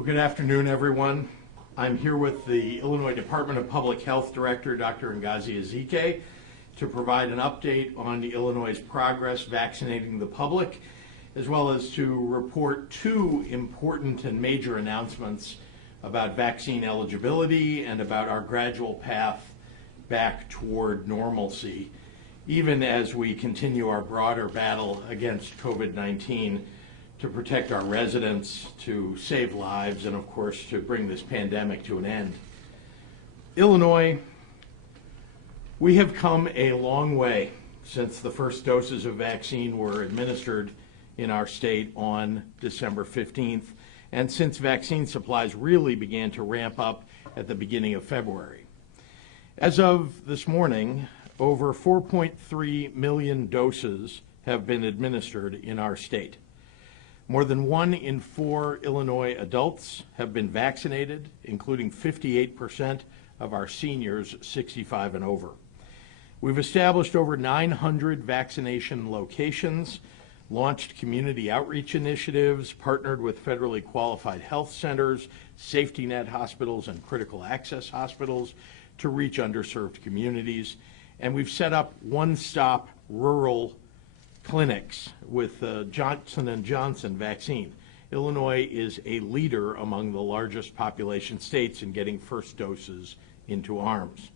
Well, good afternoon, everyone. I'm here with the Illinois Department of Public Health Director, Dr. Ngozi Ezike, to provide an update on Illinois' progress vaccinating the public, as well as to report two important and major announcements about vaccine eligibility and about our gradual path back toward normalcy, even as we continue our broader battle against COVID-19 to protect our residents, to save lives, and of course to bring this pandemic to an end. Illinois, we have come a long way since the first doses of vaccine were administered in our state on December 15th, and since vaccine supplies really began to ramp up at the beginning of February. As of this morning, over 4.3 million doses have been administered in our state. More than 1 in 4 Illinois adults have been vaccinated, including 58% of our seniors 65 and over. We've established over 900 vaccination locations, launched community outreach initiatives, partnered with federally qualified health centers, safety net hospitals, and critical access hospitals to reach underserved communities. And we've set up one-stop rural clinics with Johnson & Johnson vaccine. Illinois is a leader among the largest population states in getting first doses into arms.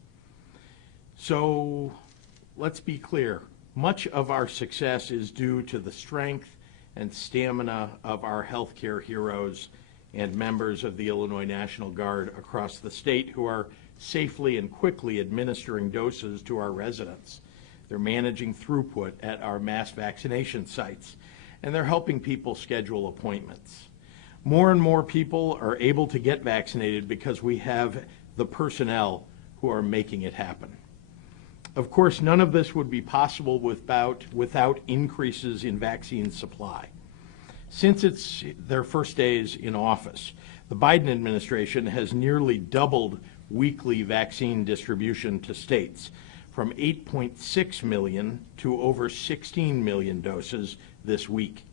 So let's be clear. Much of our success is due to the strength and stamina of our healthcare heroes and members of the Illinois National Guard across the state who are safely and quickly administering doses to our residents. They're managing throughput at our mass vaccination sites, and they're helping people schedule appointments. More and more people are able to get vaccinated because we have the personnel who are making it happen. Of course, none of this would be possible without increases in vaccine supply. Since it's their first days in office, the Biden administration has nearly doubled weekly vaccine distribution to states, from 8.6 million to over 16 million doses this week.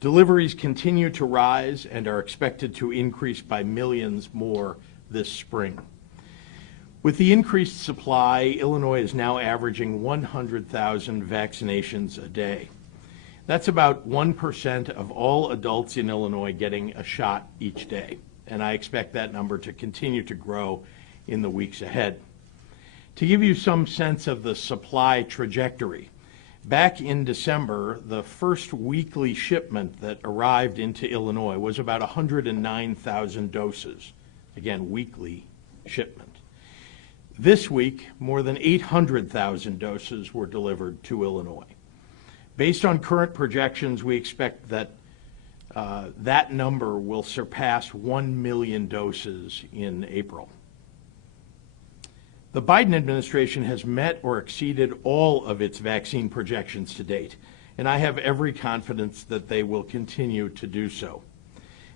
Deliveries continue to rise and are expected to increase by millions more this spring. With the increased supply, Illinois is now averaging 100,000 vaccinations a day. That's about 1% of all adults in Illinois getting a shot each day, and I expect that number to continue to grow in the weeks ahead. To give you some sense of the supply trajectory, back in December, the first weekly shipment that arrived into Illinois was about 109,000 doses. Again, weekly shipment. This week, more than 800,000 doses were delivered to Illinois. Based on current projections, we expect that that number will surpass 1 million doses in April. The Biden administration has met or exceeded all of its vaccine projections to date, and I have every confidence that they will continue to do so.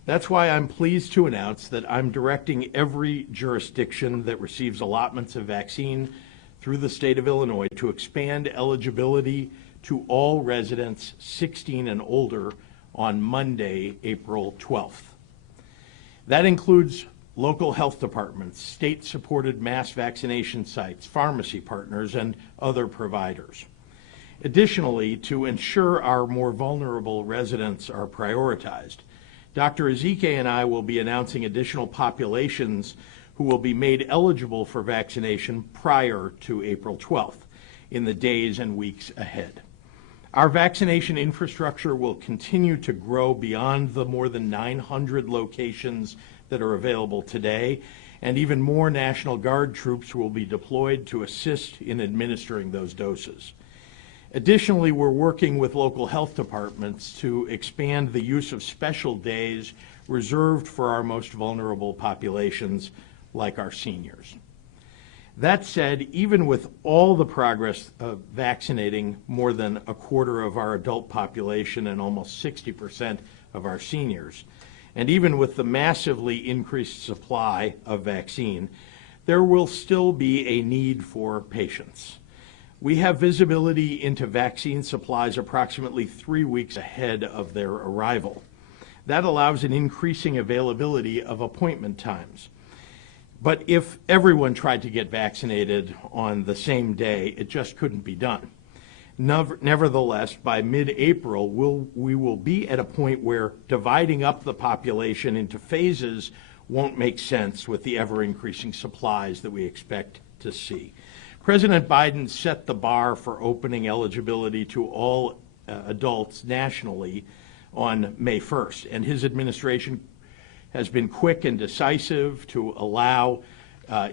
That's why I'm pleased to announce that I'm directing every jurisdiction that receives allotments of vaccine through the state of Illinois to expand eligibility to all residents 16 and older on Monday, April 12th. That includes local health departments, state-supported mass vaccination sites, pharmacy partners, and other providers. Additionally, to ensure our more vulnerable residents are prioritized, Dr. Ezike and I will be announcing additional populations who will be made eligible for vaccination prior to April 12th in the days and weeks ahead. Our vaccination infrastructure will continue to grow beyond the more than 900 locations that are available today, and even more National Guard troops will be deployed to assist in administering those doses. Additionally, we're working with local health departments to expand the use of special days reserved for our most vulnerable populations, like our seniors. That said, even with all the progress of vaccinating more than a quarter of our adult population and almost 60% of our seniors, and even with the massively increased supply of vaccine, there will still be a need for patience. We have visibility into vaccine supplies approximately 3 weeks ahead of their arrival. That allows an increasing availability of appointment times. But if everyone tried to get vaccinated on the same day, it just couldn't be done. Nevertheless, by mid-April, we will be at a point where dividing up the population into phases won't make sense with the ever-increasing supplies that we expect to see. President Biden set the bar for opening eligibility to all adults nationally on May 1st, and his administration has been quick and decisive to allow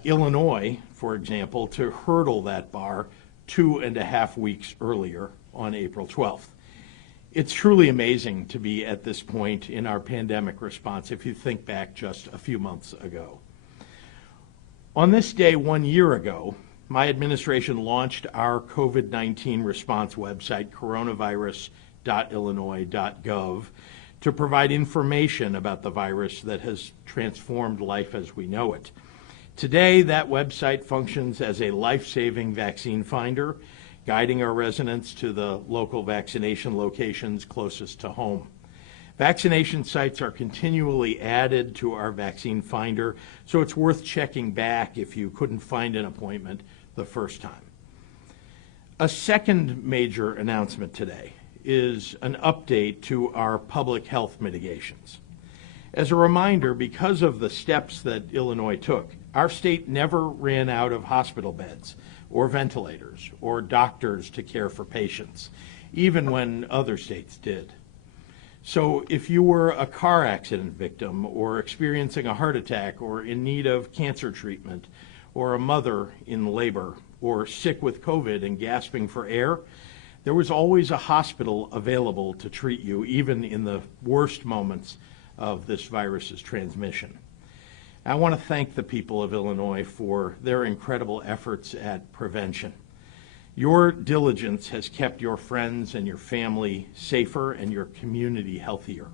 Illinois, for example, to hurdle that bar 2.5 weeks earlier on April 12th. It's truly amazing to be at this point in our pandemic response if you think back just a few months ago. On this day 1 year ago, my administration launched our COVID-19 response website, coronavirus.illinois.gov, to provide information about the virus that has transformed life as we know it. Today, that website functions as a life-saving vaccine finder, guiding our residents to the local vaccination locations closest to home. Vaccination sites are continually added to our vaccine finder, so it's worth checking back if you couldn't find an appointment the first time. A second major announcement today is an update to our public health mitigations. As a reminder, because of the steps that Illinois took, our state never ran out of hospital beds or ventilators or doctors to care for patients, even when other states did. So if you were a car accident victim or experiencing a heart attack or in need of cancer treatment or a mother in labor or sick with COVID and gasping for air, there was always a hospital available to treat you, even in the worst moments of this virus's transmission. I want to thank the people of Illinois for their incredible efforts at prevention. Your diligence has kept your friends and your family safer and your community healthier.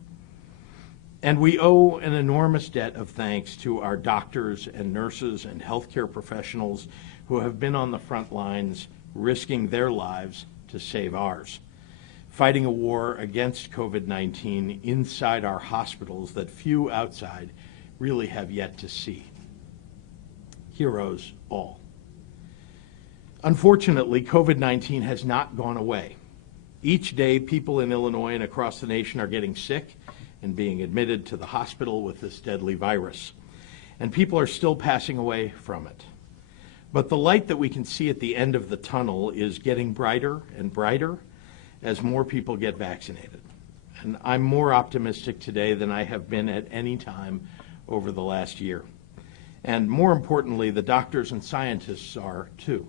And we owe an enormous debt of thanks to our doctors and nurses and healthcare professionals who have been on the front lines, risking their lives to save ours, fighting a war against COVID-19 inside our hospitals that few outside really have yet to see. Heroes all. Unfortunately, COVID-19 has not gone away. Each day, people in Illinois and across the nation are getting sick and being admitted to the hospital with this deadly virus. And people are still passing away from it. But the light that we can see at the end of the tunnel is getting brighter and brighter as more people get vaccinated. And I'm more optimistic today than I have been at any time over the last year. And more importantly, the doctors and scientists are too.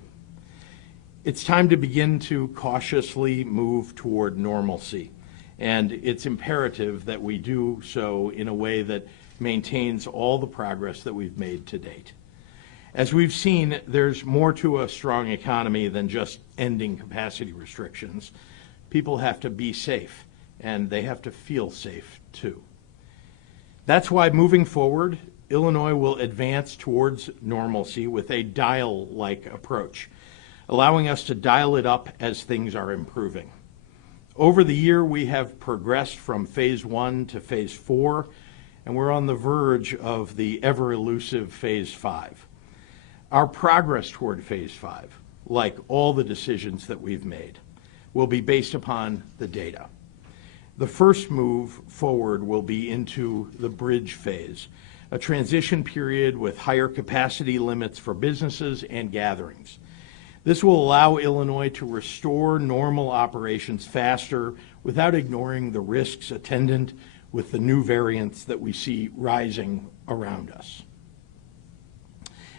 It's time to begin to cautiously move toward normalcy. And it's imperative that we do so in a way that maintains all the progress that we've made to date. As we've seen, there's more to a strong economy than just ending capacity restrictions. People have to be safe, and they have to feel safe too. That's why moving forward, Illinois will advance towards normalcy with a dial-like approach, allowing us to dial it up as things are improving. Over the year, we have progressed from phase 1 to phase 4, and we're on the verge of the ever-elusive phase 5. Our progress toward phase 5, like all the decisions that we've made, will be based upon the data. The first move forward will be into the bridge phase, a transition period with higher capacity limits for businesses and gatherings. This will allow Illinois to restore normal operations faster without ignoring the risks attendant with the new variants that we see rising around us.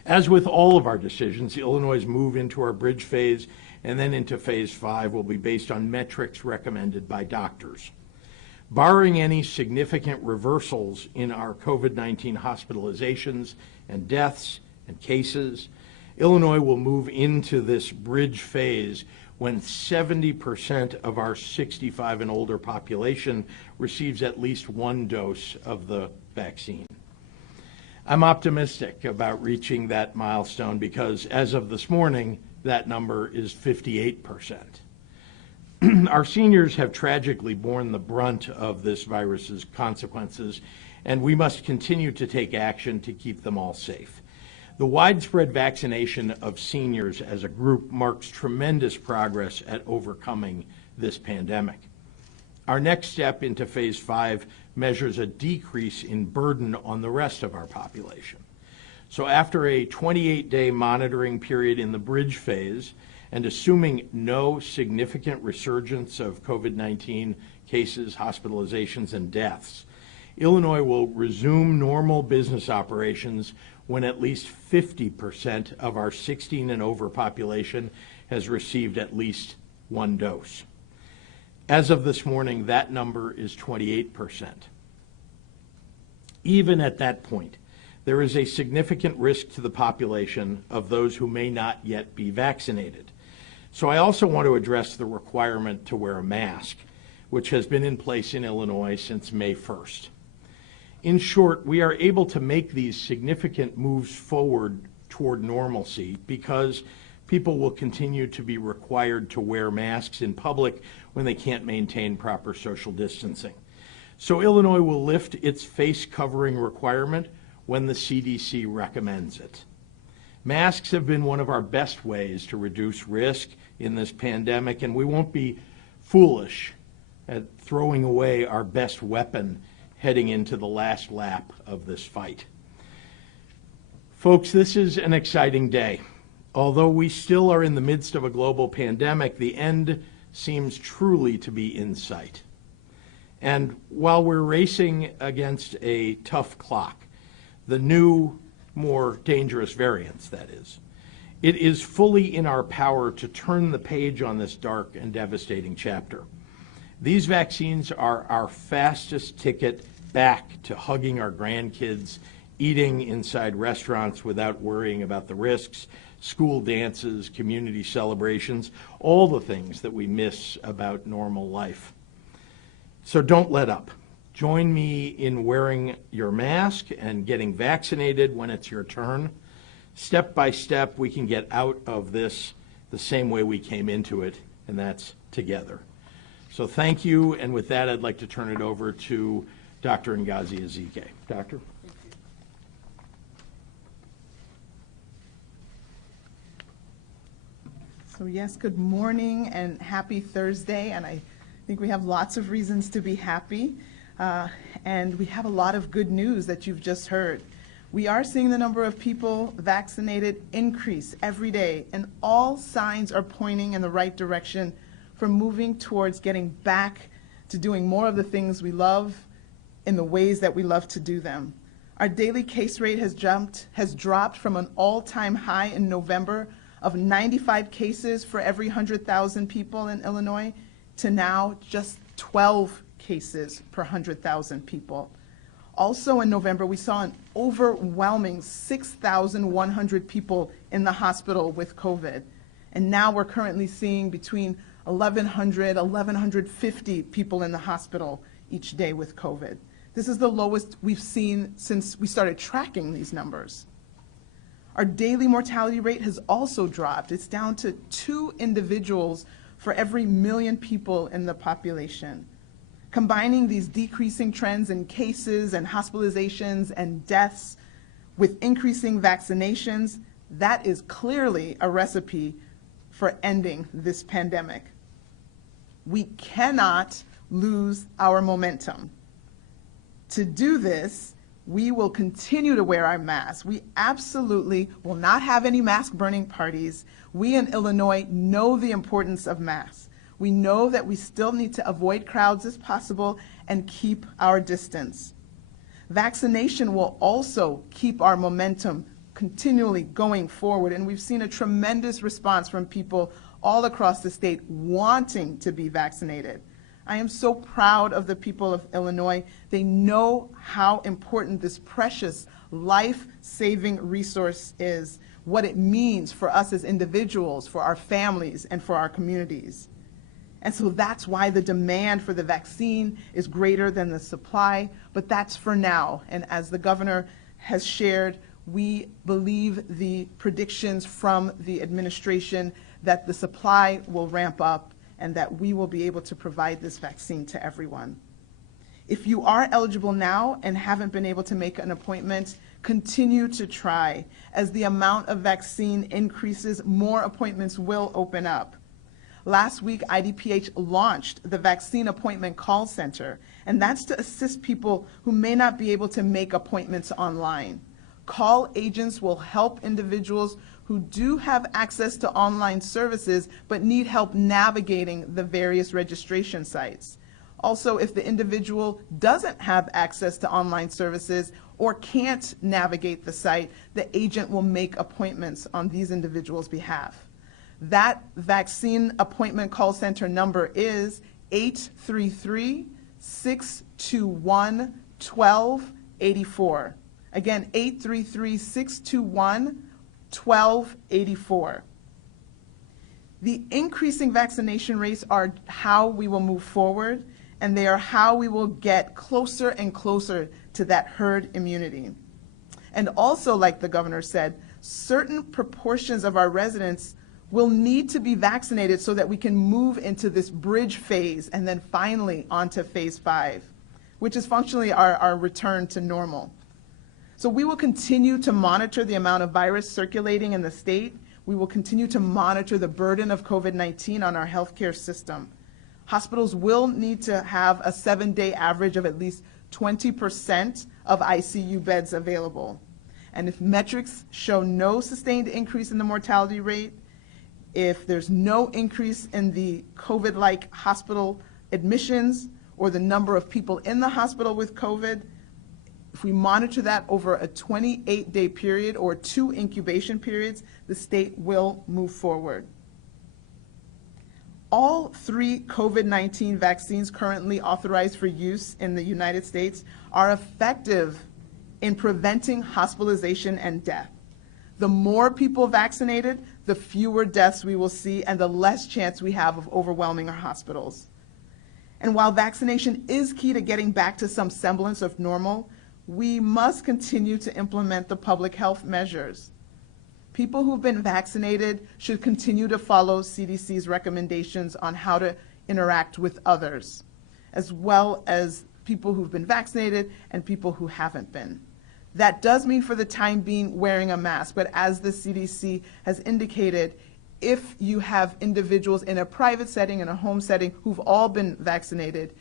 As with all of our decisions, Illinois' move into our bridge phase and then into phase 5 will be based on metrics recommended by doctors. Barring any significant reversals in our COVID-19 hospitalizations and deaths and cases, Illinois will move into this bridge phase when 70% of our 65 and older population receives at least one dose of the vaccine. I'm optimistic about reaching that milestone because as of this morning, that number is 58%. Our seniors have tragically borne the brunt of this virus's consequences, and we must continue to take action to keep them all safe. The widespread vaccination of seniors as a group marks tremendous progress at overcoming this pandemic. Our next step into phase 5 measures a decrease in burden on the rest of our population. So after a 28-day monitoring period in the bridge phase, and assuming no significant resurgence of COVID-19 cases, hospitalizations, and deaths, Illinois will resume normal business operations when at least 50% of our 16 and over population has received at least one dose. As of this morning, that number is 28%. Even at that point, there is a significant risk to the population of those who may not yet be vaccinated. So I also want to address the requirement to wear a mask, which has been in place in Illinois since May 1st. In short, we are able to make these significant moves forward toward normalcy because people will continue to be required to wear masks in public when they can't maintain proper social distancing. So Illinois will lift its face covering requirement when the CDC recommends it. Masks have been one of our best ways to reduce risk in this pandemic, and we won't be foolish at throwing away our best weapon heading into the last lap of this fight. Folks, this is an exciting day. Although we still are in the midst of a global pandemic, the end seems truly to be in sight. And while we're racing against a tough clock, the new, more dangerous variants, that is, it is fully in our power to turn the page on this dark and devastating chapter. These vaccines are our fastest ticket back to hugging our grandkids, eating inside restaurants without worrying about the risks, school dances, community celebrations, all the things that we miss about normal life. So don't let up. Join me in wearing your mask and getting vaccinated when it's your turn. Step by step, we can get out of this the same way we came into it, and that's together. So thank you, and with that, I'd like to turn it over to Dr. Ngozi Ezike. Doctor? So yes, good morning and happy Thursday, and I think we have lots of reasons to be happy, and we have a lot of good news that you've just heard. We are seeing the number of people vaccinated increase every day, and all signs are pointing in the right direction for moving towards getting back to doing more of the things we love in the ways that we love to do them. Our daily case rate has dropped from an all-time high in November of 95 cases for every 100,000 people in Illinois to now just 12 cases per 100,000 people. Also in November, we saw an overwhelming 6,100 people in the hospital with COVID. And now we're currently seeing between 1,100, 1,150 people in the hospital each day with COVID. This is the lowest we've seen since we started tracking these numbers. Our daily mortality rate has also dropped. It's down to 2 individuals for every 1 million people in the population. Combining these decreasing trends in cases and hospitalizations and deaths with increasing vaccinations, that is clearly a recipe for ending this pandemic. We cannot lose our momentum. To do this, we will continue to wear our masks. We absolutely will not have any mask burning parties. We in Illinois know the importance of masks. We know that we still need to avoid crowds as possible and keep our distance. Vaccination will also keep our momentum continually going forward, and we've seen a tremendous response from people all across the state wanting to be vaccinated. I am so proud of the people of Illinois. They know how important this precious, life-saving resource is, what it means for us as individuals, for our families, and for our communities. And so that's why the demand for the vaccine is greater than the supply, but that's for now. And as the governor has shared, we believe the predictions from the administration that the supply will ramp up and that we will be able to provide this vaccine to everyone. If you are eligible now and haven't been able to make an appointment, continue to try. As the amount of vaccine increases, more appointments will open up. Last week, IDPH launched the Vaccine Appointment Call Center, and that's to assist people who may not be able to make appointments online. Call agents will help individuals who do have access to online services but need help navigating the various registration sites. Also, if the individual doesn't have access to online services or can't navigate the site, the agent will make appointments on these individuals' behalf. That vaccine appointment call center number is 833-621-1284. Again, 833-621-1284. The increasing vaccination rates are how we will move forward, and they are how we will get closer and closer to that herd immunity. And also, like the governor said, certain proportions of our residents will need to be vaccinated so that we can move into this bridge phase and then finally onto phase 5, which is functionally our return to normal. So we will continue to monitor the amount of virus circulating in the state. We will continue to monitor the burden of COVID-19 on our healthcare system. Hospitals will need to have a 7-day average of at least 20% of ICU beds available. And if metrics show no sustained increase in the mortality rate, if there's no increase in the COVID-like hospital admissions or the number of people in the hospital with COVID, if we monitor that over a 28-day period or 2 incubation periods, the state will move forward. All 3 COVID-19 vaccines currently authorized for use in the United States are effective in preventing hospitalization and death. The more people vaccinated, the fewer deaths we will see and the less chance we have of overwhelming our hospitals. And while vaccination is key to getting back to some semblance of normal, we must continue to implement the public health measures. People who've been vaccinated should continue to follow CDC's recommendations on how to interact with others, as well as people who've been vaccinated and people who haven't been. That does mean for the time being wearing a mask, but as the CDC has indicated, if you have individuals in a private setting, in a home setting, who've all been vaccinated,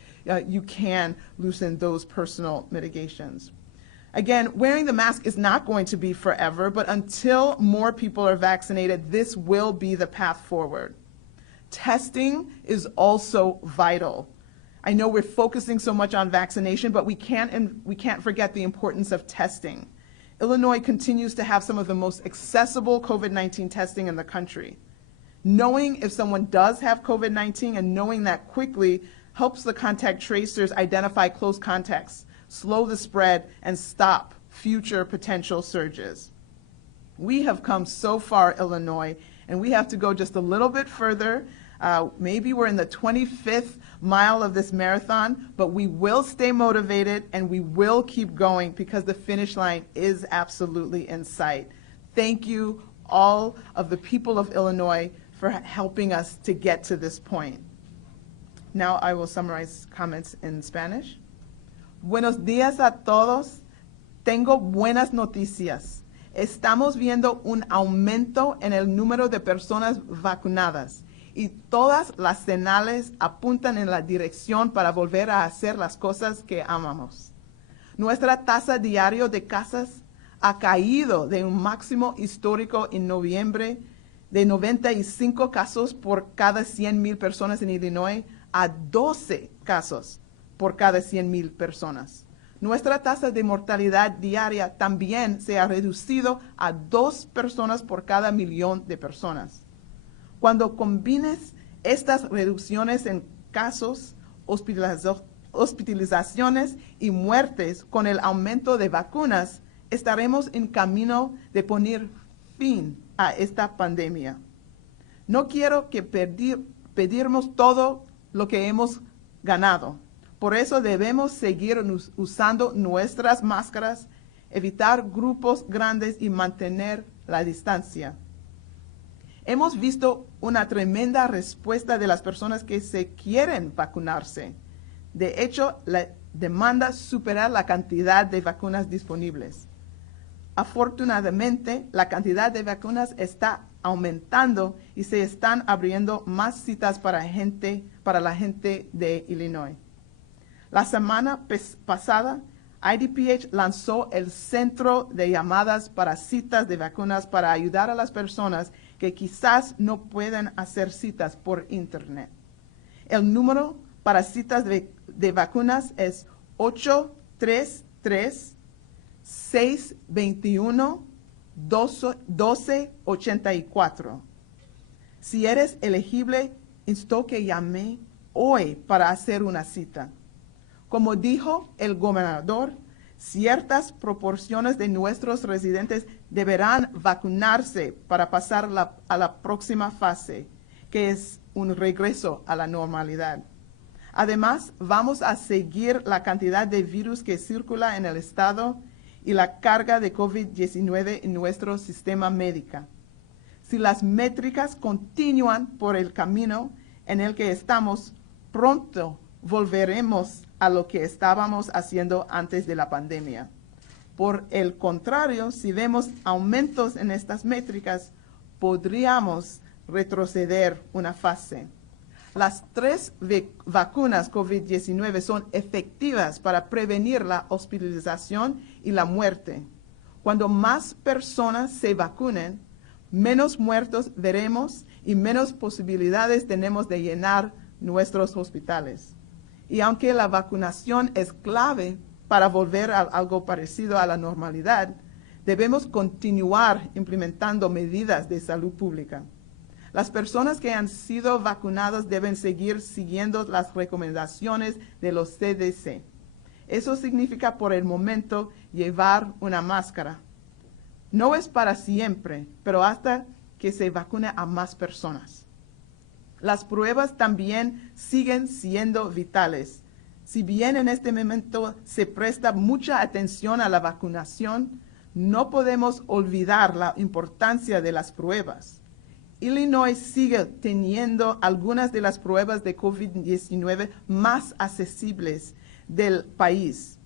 you can loosen those personal mitigations. Again, wearing the mask is not going to be forever, but until more people are vaccinated, this will be the path forward. Testing is also vital. I know we're focusing so much on vaccination, but we can't forget the importance of testing. Illinois continues to have some of the most accessible COVID-19 testing in the country. Knowing if someone does have COVID-19 and knowing that quickly helps the contact tracers identify close contacts, slow the spread, and stop future potential surges. We have come so far, Illinois, and we have to go just a little bit further. Maybe we're in the 25th mile of this marathon, but we will stay motivated and we will keep going because the finish line is absolutely in sight. Thank you, all of the people of Illinois, for helping us to get to this point. Now I will summarize comments in Spanish. Buenos días a todos. Tengo buenas noticias. Estamos viendo un aumento en el número de personas vacunadas y todas las señales apuntan en la dirección para volver a hacer las cosas que amamos. Nuestra tasa diaria de casos ha caído de un máximo histórico en noviembre de 95 casos por cada 100,000 personas en Illinois a 12 casos por cada 100,000 personas. Nuestra tasa de mortalidad diaria también se ha reducido a 2 personas por cada 1,000,000 de personas. Cuando combines estas reducciones en casos, hospitalizaciones y muertes con el aumento de vacunas, estaremos en camino de poner fin a esta pandemia. No quiero que perdirnos todo lo que hemos ganado. Por eso debemos seguir usando nuestras máscaras, evitar grupos grandes y mantener la distancia. Hemos visto una tremenda respuesta de las personas que se quieren vacunarse. De hecho, la demanda supera la cantidad de vacunas disponibles. Afortunadamente, la cantidad de vacunas está aumentando y se están abriendo más citas para la gente de Illinois. La semana pasada, IDPH lanzó el centro de llamadas para citas de vacunas para ayudar a las personas que quizás no pueden hacer citas por Internet. El número para citas de vacunas es 833-621-1284. Si eres elegible, insto que llame hoy para hacer una cita. Como dijo el gobernador, ciertas proporciones de nuestros residentes deberán vacunarse para pasar a la próxima fase, que es un regreso a la normalidad. Además, vamos a seguir la cantidad de virus que circula en el estado y la carga de COVID-19 en nuestro sistema médico. Si las métricas continúan por el camino en el que estamos, pronto volveremos a lo que estábamos haciendo antes de la pandemia. Por el contrario, si vemos aumentos en estas métricas, podríamos retroceder una fase. Las 3 vacunas COVID-19 son efectivas para prevenir la hospitalización y la muerte. Cuando más personas se vacunen, menos muertos veremos y menos posibilidades tenemos de llenar nuestros hospitales. Y aunque la vacunación es clave para volver a algo parecido a la normalidad, debemos continuar implementando medidas de salud pública. Las personas que han sido vacunadas deben seguir siguiendo las recomendaciones de los CDC. Eso significa por el momento llevar una máscara. No es para siempre, pero hasta que se vacune a más personas. Las pruebas también siguen siendo vitales. Si bien en este momento se presta mucha atención a la vacunación, no podemos olvidar la importancia de las pruebas. Illinois sigue teniendo algunas de las pruebas de COVID-19 más accesibles del país.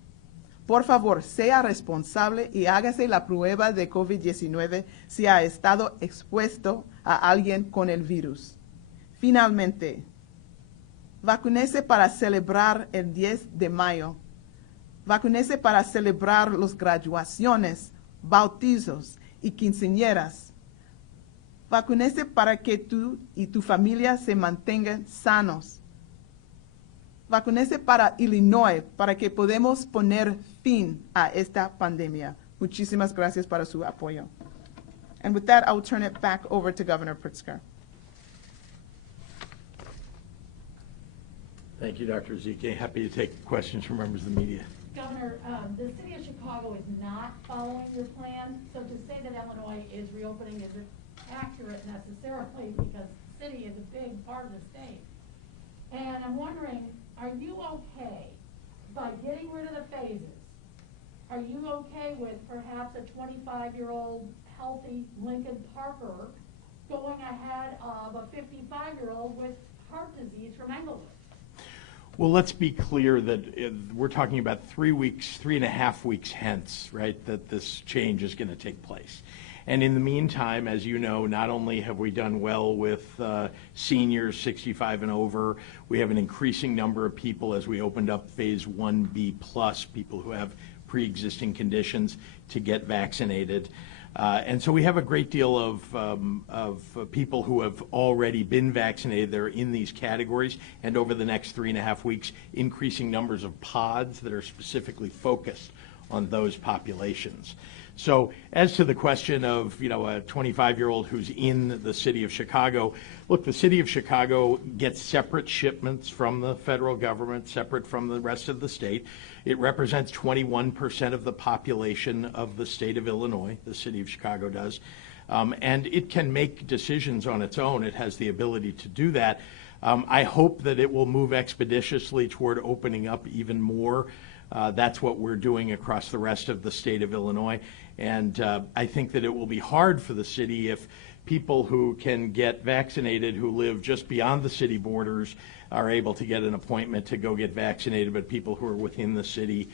Por favor, sea responsable y hágase la prueba de COVID-19 si ha estado expuesto a alguien con el virus. Finalmente, vacúnese para celebrar el 10 de mayo. Vacúnese para celebrar las graduaciones, bautizos y quinceañeras. Vacúnese para que tú y tu familia se mantengan sanos. Vacúnese para Illinois, para que podamos poner fin a esta pandemia. Muchísimas gracias por su apoyo. And with that, I will turn it back over to Governor Pritzker. Thank you, Dr. Ezike. Happy to take questions from members of the media. Governor, the city of Chicago is not following your plan, so to say that Illinois is reopening isn't accurate necessarily because the city is a big part of the state. And I'm wondering, are you okay by getting rid of the phases? Are you okay with perhaps a 25-year-old healthy Lincoln Parker going ahead of a 55-year-old with heart disease from Englewood? Well, let's be clear that we're talking about 3 weeks, 3.5 weeks hence, right, that this change is going to take place. And in the meantime, as you know, not only have we done well with seniors 65 and over, we have an increasing number of people as we opened up phase 1B plus, people who have pre-existing conditions to get vaccinated. And so we have a great deal of people who have already been vaccinated. They're in these categories, and over the next 3.5 weeks, increasing numbers of pods that are specifically focused on those populations. So as to the question of, you know, a 25-year-old who's in the city of Chicago, look, the city of Chicago gets separate shipments from the federal government, separate from the rest of the state. It represents 21% of the population of the state of Illinois, the city of Chicago does. And it can make decisions on its own. It has the ability to do that. I hope that it will move expeditiously toward opening up even more. That's what we're doing across the rest of the state of Illinois. And I think that it will be hard for the city if people who can get vaccinated who live just beyond the city borders are able to get an appointment to go get vaccinated, but people who are within the city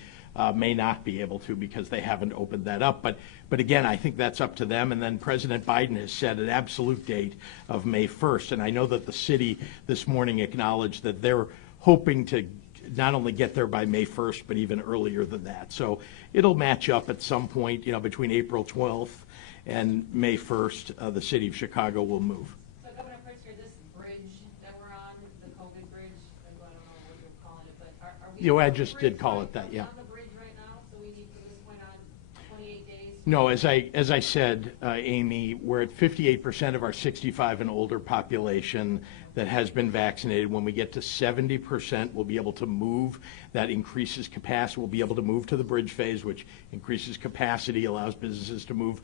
may not be able to because they haven't opened that up. But again, I think that's up to them. And then President Biden has set an absolute date of May 1st. And I know that the city this morning acknowledged that they're hoping to not only get there by May 1st, but even earlier than that. So it'll match up at some point, between April 12th and May 1st, the city of Chicago will move. So Governor Pritzker, this bridge that we're on, the COVID bridge, I don't know what you're calling it, but are we? I just did call it that, yeah. On the bridge right now, so we need from this point on 28 days? No, as I said, Amy, we're at 58% of our 65 and older population that has been vaccinated. When we get to 70%, we'll be able to move. That increases capacity. We'll be able to move to the bridge phase, which increases capacity, allows businesses to move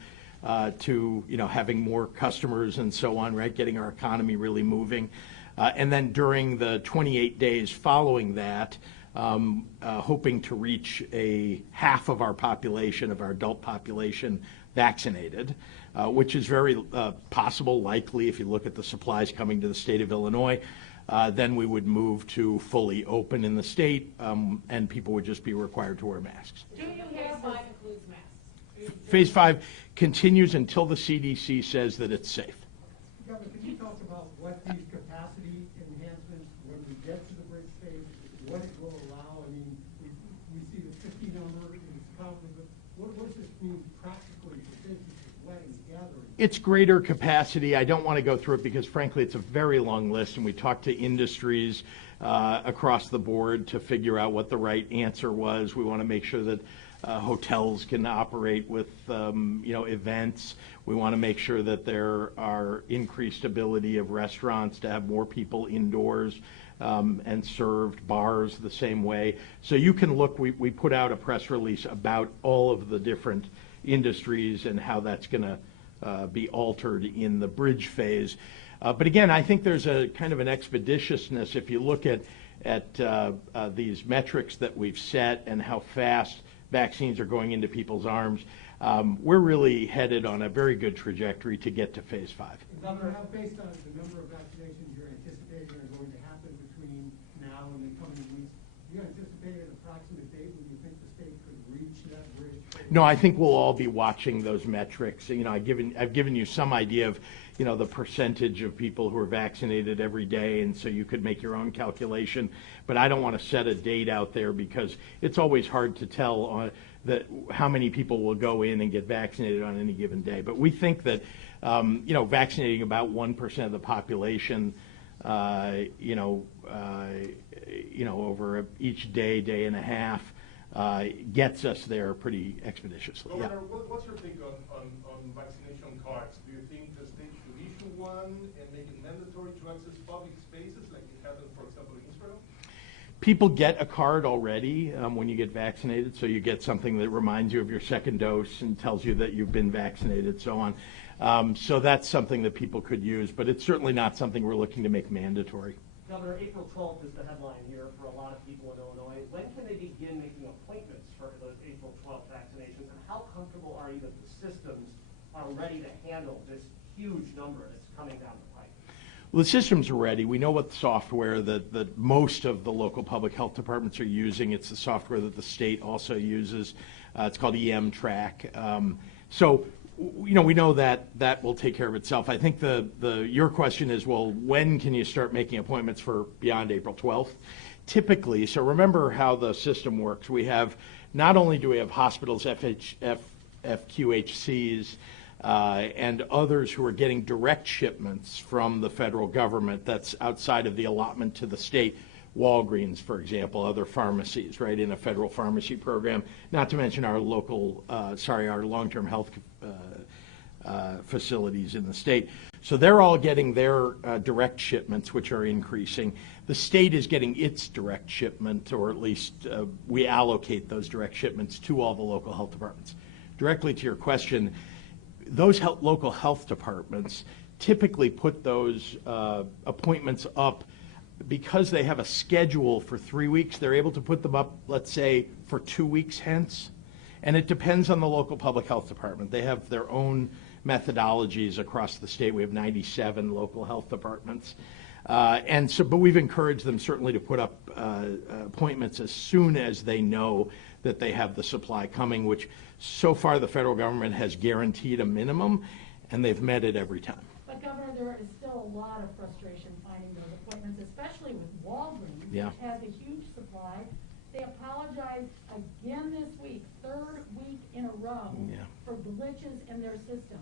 to having more customers and so on, right? Getting our economy really moving. And then during the 28 days following that, hoping to reach a half of our population, of our adult population, vaccinated, which is very possible, likely, if you look at the supplies coming to the state of Illinois. Then we would move to fully open in the state, and people would just be required to wear masks. Do you Phase have 5 this? includes masks. Phase 5 continues until the CDC says that it's safe. Governor, can you talk about what these capacity enhancements, when we get to the bridge phase, what it will allow? I mean, we see the 50 number in conflict, but what does this mean practically for businesses, weddings, gatherings? It's greater capacity. I don't want to go through it because, frankly, it's a very long list, and we talked to industries across the board to figure out what the right answer was. We want to make sure that hotels can operate with, events. We want to make sure that there are increased ability of restaurants to have more people indoors and served, bars the same way. So you can look, we put out a press release about all of the different industries and how that's going to be altered in the bridge phase. But again, I think there's a kind of an expeditiousness if you look at these metrics that we've set and how fast vaccines are going into people's arms. We're really headed on a very good trajectory to get to phase 5. Governor, how based on the number of vaccinations you're anticipating are going to happen between now and the coming weeks, do you anticipate an approximate date when you think the state could reach that bridge? No, I think we'll all be watching those metrics. I've given you some idea of, the percentage of people who are vaccinated every day, and so you could make your own calculation. But I don't want to set a date out there because it's always hard to tell how many people will go in and get vaccinated on any given day. But we think that, vaccinating about 1% of the population, over each day and a half, gets us there pretty expeditiously. Governor, Yeah. what's your take on vaccination cards? Do you think the state should issue one and make it mandatory to access public spaces like it happened, for example, in Israel? People get a card already when you get vaccinated, so you get something that reminds you of your second dose and tells you that you've been vaccinated, so on. So that's something that people could use, but it's certainly not something we're looking to make mandatory. Governor, April 12th is the headline here for a lot of people in Illinois. When can they begin making appointments for those April 12th vaccinations, and how comfortable are you that the systems are ready to handle this huge number that's coming down the pipe? Well, the systems are ready. We know what software that most of the local public health departments are using. It's the software that the state also uses. It's called EM Track. So we know that will take care of itself. I think your question is, well, when can you start making appointments for beyond April 12th? Typically, so remember how the system works. We have, not only do we have hospitals, FQHCs, and others who are getting direct shipments from the federal government that's outside of the allotment to the state. Walgreens, for example, other pharmacies, right, in a federal pharmacy program, not to mention our our long-term health facilities in the state. So they're all getting their direct shipments, which are increasing. The state is getting its direct shipment, or at least we allocate those direct shipments to all the local health departments. Directly to your question, those local health departments typically put those appointments up because they have a schedule for 3 weeks. They're able to put them up, let's say, for 2 weeks hence. And it depends on the local public health department. They have their own methodologies across the state. We have 97 local health departments. But we've encouraged them certainly to put up appointments as soon as they know that they have the supply coming, which so far the federal government has guaranteed a minimum, and they've met it every time. But Governor, there is still a lot of frustration finding those appointments, especially with Walgreens, Yeah. which has a huge supply. They apologized again this week, third week in a row, Yeah. for glitches in their system.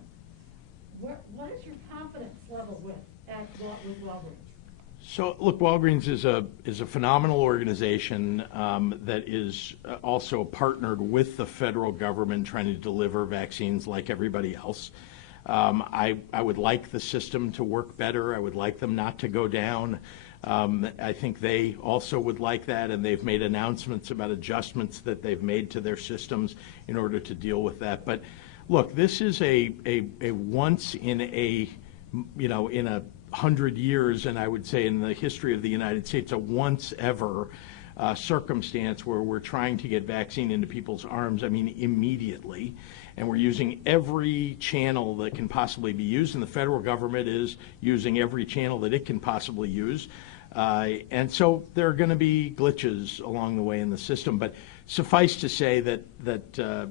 What is your confidence level with Walgreens? So, look, Walgreens is a phenomenal organization that is also partnered with the federal government trying to deliver vaccines like everybody else. I would like the system to work better. I would like them not to go down. I think they also would like that, and they've made announcements about adjustments that they've made to their systems in order to deal with that. But look, this is a once in a, in 100 years, and I would say in the history of the United States, a once ever circumstance where we're trying to get vaccine into people's arms, immediately. And we're using every channel that can possibly be used, and the federal government is using every channel that it can possibly use. And so there are going to be glitches along the way in the system, but suffice to say that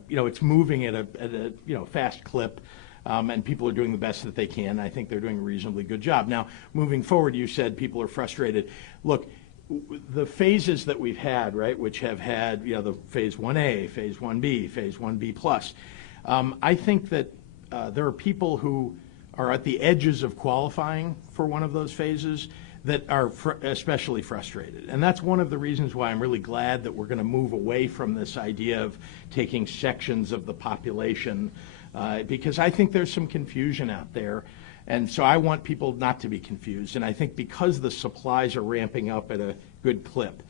it's moving at a fast clip, and people are doing the best that they can. I think they're doing a reasonably good job. Now, moving forward, you said people are frustrated. Look, the phases that we've had, right, which have had the phase 1A, phase 1B, phase 1B plus. I think that there are people who are at the edges of qualifying for one of those phases that are especially frustrated. And that's one of the reasons why I'm really glad that we're going to move away from this idea of taking sections of the population, because I think there's some confusion out there. And so I want people not to be confused. And I think because the supplies are ramping up at a good clip,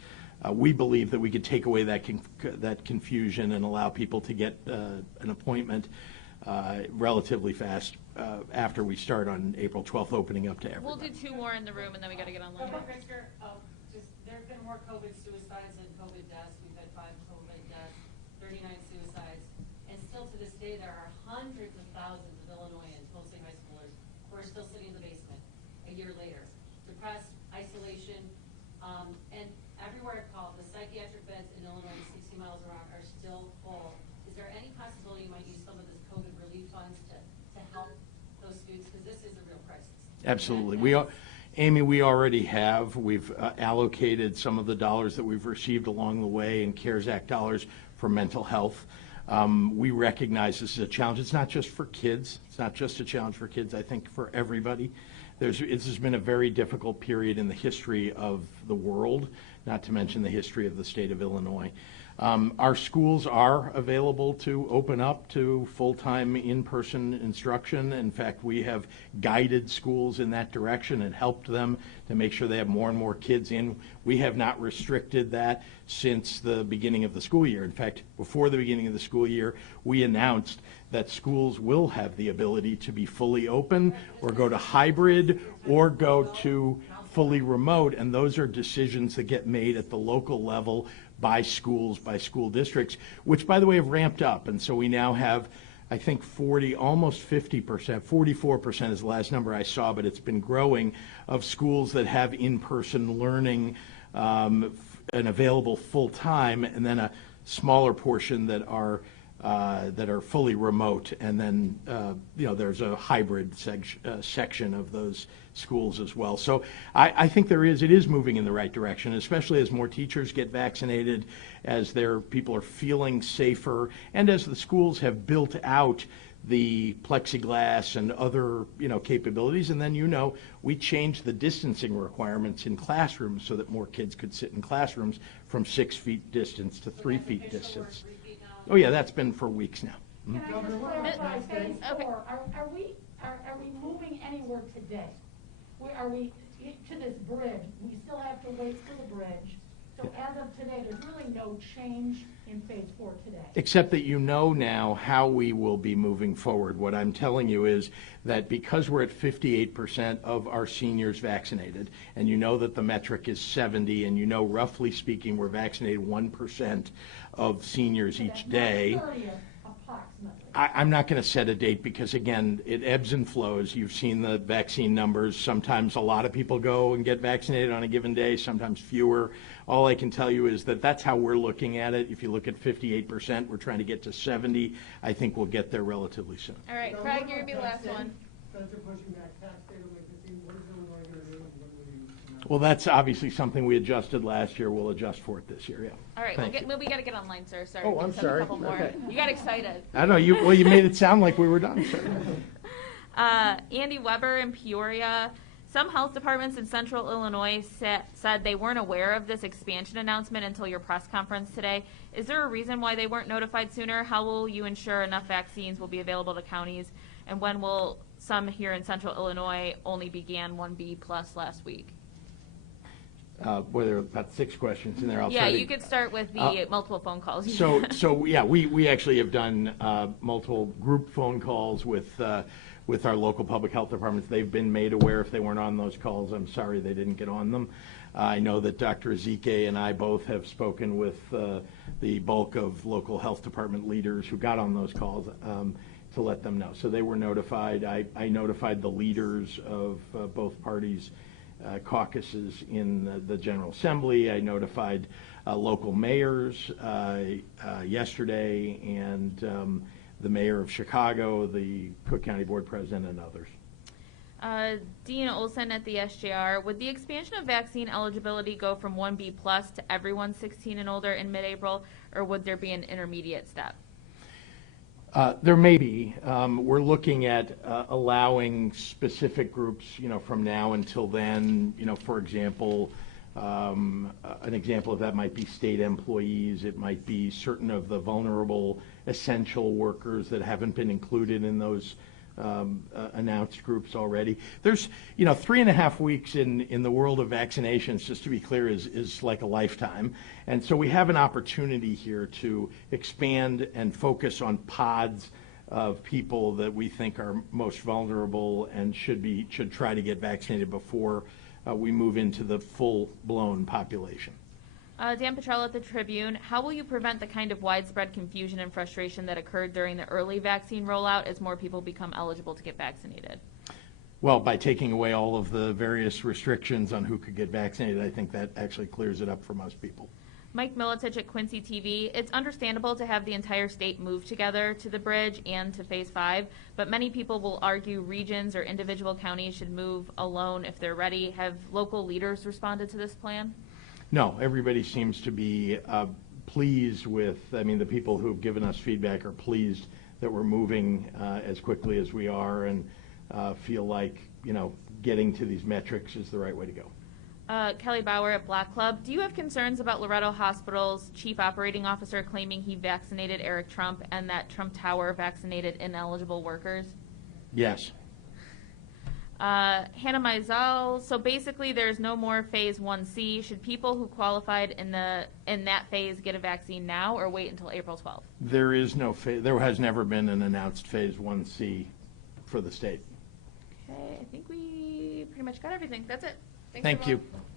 we believe that we could take away that confusion and allow people to get an appointment relatively fast after we start on April 12th, opening up to everybody. We'll do two more in the room, and then we got to get online. Governor Pritzker, there have been more COVID suicides than COVID deaths. We've had 5 COVID deaths, 39 suicides, and still to this day there are hundreds of thousands of Illinoisans, mostly high schoolers, who are still sitting in the basement a year later. Depressed, isolation, and everywhere I've called, the psychiatric beds in Illinois 60 miles around are still full. Is there any possibility you might use some of this COVID relief funds to help those students? Because this is a real crisis. Absolutely. Amy, we already have. We've allocated some of the dollars that we've received along the way in CARES Act dollars for mental health. We recognize this is a challenge. It's not just for kids. It's not just a challenge for kids, I think, for everybody. This has been a very difficult period in the history of the world, not to mention the history of the state of Illinois. Our schools are available to open up to full-time in-person instruction. In fact, we have guided schools in that direction and helped them to make sure they have more and more kids in. We have not restricted that since the beginning of the school year. In fact, before the beginning of the school year, we announced that schools will have the ability to be fully open or go to hybrid or go to fully remote, and those are decisions that get made at the local level by schools, by school districts, which, by the way, have ramped up. And so we now have, I think, 40, almost 50%, 44% is the last number I saw, but it's been growing, of schools that have in-person learning and available full-time, and then a smaller portion that are fully remote, and then there's a hybrid section of those schools as well. So I think it is moving in the right direction, especially as more teachers get vaccinated, as people are feeling safer, and as the schools have built out the plexiglass and other capabilities. And then we changed the distancing requirements in classrooms so that more kids could sit in classrooms from 6 feet distance to 3 feet distance. Oh yeah, that's been for weeks now. Can I just clarify, phase 4, are we moving anywhere today? Are we to this bridge? We still have to wait for the bridge. So as of today, there's really no change in phase 4 today. Except that now how we will be moving forward. What I'm telling you is that because we're at 58% of our seniors vaccinated, and that the metric is 70, and roughly speaking, we're vaccinated 1% of seniors each day. Approximately. I'm not going to set a date because, again, it ebbs and flows. You've seen the vaccine numbers. Sometimes a lot of people go and get vaccinated on a given day, sometimes fewer. All I can tell you is that that's how we're looking at it. If you look at 58%, we're trying to get to 70. I think we'll get there relatively soon. All right, Now, Craig, what you're going to be the about last tax one. Since you're pushing back tax data like this, what is Illinois going to do, and when will you announce? Well, that's obviously something we adjusted last year. We'll adjust for it this year, yeah. All right, Thank you. we got to get online, sir. Sorry. Oh, we I'm just have a sorry. couple more. Okay. You got excited. I don't know. You made it sound like we were done, sir. Andy Weber in Peoria. Some health departments in central Illinois said they weren't aware of this expansion announcement until your press conference today. Is there a reason why they weren't notified sooner? How will you ensure enough vaccines will be available to counties? And when will some here in central Illinois only began 1B plus last week? Well, there are about 6 questions in there. I'll Yeah, try to- you could start with the multiple phone calls. So yeah, we actually have done multiple group phone calls with our local public health departments. They've been made aware if they weren't on those calls. I'm sorry they didn't get on them. I know that Dr. Ezike and I both have spoken with the bulk of local health department leaders who got on those calls to let them know. So they were notified. I notified the leaders of both parties' caucuses in the General Assembly. I notified local mayors yesterday, and the mayor of Chicago, the Cook County Board President, and others. Dean Olson at the SJR, would the expansion of vaccine eligibility go from 1B plus to everyone 16 and older in mid-April, or would there be an intermediate step? There may be. We're looking at allowing specific groups, from now until then. For example, an example of that might be state employees. It might be certain of the vulnerable essential workers that haven't been included in those announced groups already. There's, 3.5 weeks in the world of vaccinations, just to be clear, is like a lifetime. And so we have an opportunity here to expand and focus on pods of people that we think are most vulnerable and should try to get vaccinated before we move into the full-blown population. Dan Petrella at the Tribune, how will you prevent the kind of widespread confusion and frustration that occurred during the early vaccine rollout as more people become eligible to get vaccinated? Well, by taking away all of the various restrictions on who could get vaccinated, I think that actually clears it up for most people. Mike Militich at Quincy TV, it's understandable to have the entire state move together to the bridge and to Phase 5, but many people will argue regions or individual counties should move alone if they're ready. Have local leaders responded to this plan? No, everybody seems to be pleased with, the people who have given us feedback are pleased that we're moving as quickly as we are and feel like, getting to these metrics is the right way to go. Kelly Bauer at Black Club, do you have concerns about Loretto Hospital's chief operating officer claiming he vaccinated Eric Trump and that Trump Tower vaccinated ineligible workers? Yes. Hannah Mizell, so basically there's no more Phase 1C. Should people who qualified in that phase get a vaccine now or wait until April 12th? There is no there has never been an announced Phase 1C for the state. Okay, I think we pretty much got everything. That's it. Thanks, Thank you. everyone.